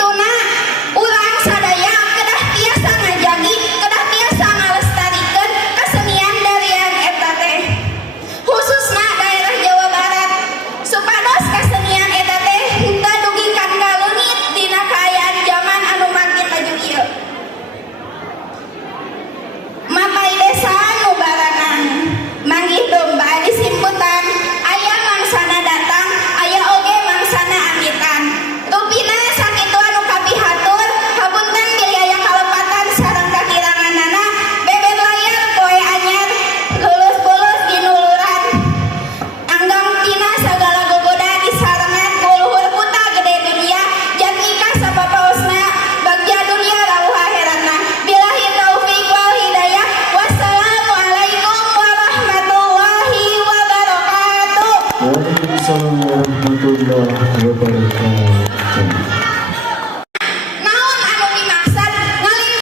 Kituna urang sadaya kedah tiasa ngajagi kedah tiasa ngalestarikeun kesenian darian eta teh khususna daerah Jawa Barat supados kesenian eta teh henteu dugikan ka leungit dina kaayaan zaman anu makin maju ieu. Mapai desa nu baranan manggih domba disimputan aya mangsana datang aya oge mangsana amitan rupina sakitu anu kapihatur hapunten biaya kalepatan sareng kakiranganana bebet layar poe anyar lulus-lulus ginuluran anggang tina sagala gogoda disarengan ku luhur kuta gede dunia jan nikah sapapaosna bagja dunia rawuh akhiratna billahi taufik wal hidayah wassalamualaikum warahmatullahi wabarakatuh. Waalaikumsalam warahmatullahi wabarakatuh.